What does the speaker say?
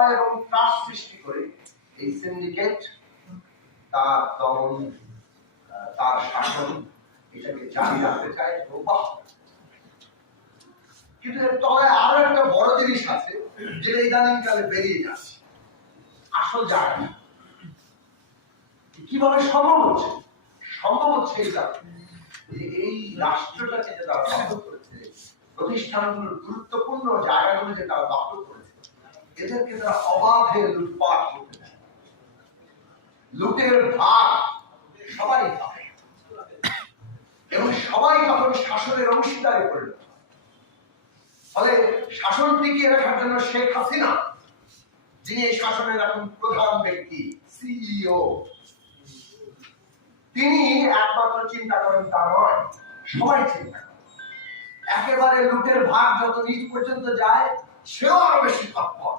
ভয় এবং ত্রাস সৃষ্টি করে এই সিন্ডিকেট তার দমন, তার শাসন এটাকে জারি রাখতে চায়। কিন্তু এর তলায় আরো একটা বড় জিনিস আছে, যেটা ইদানিং কালে বেরিয়ে যাচ্ছে। আসল জায়গা কিভাবে সম্ভব হচ্ছে? সম্ভব হচ্ছে এটা যে এই রাষ্ট্রটাকে যে তারা দখল করেছে, প্রতিষ্ঠানগুলোর গুরুত্বপূর্ণ জায়গাগুলো যে তারা দখল করেছে, এদেরকে তারা অবাধে লুটপাট করতে দেয়। লুটের ভাগ সবাই পাবে এবং সবাই তখন শাসনের অংশীদারে পরিণত হয়। ফলে শাসন টিকিয়ে রাখার জন্য শেখ হাসিনা, যিনি এই শাসনের এখন প্রধান ব্যক্তি, সিইও, তিনি একমাত্র চিন্তা করেন তা নয়, সবাই চিন্তা করেন। একেবারে লুটের ভাগ যত নিচ পর্যন্ত যায়, সেও আরো বেশি তৎপর।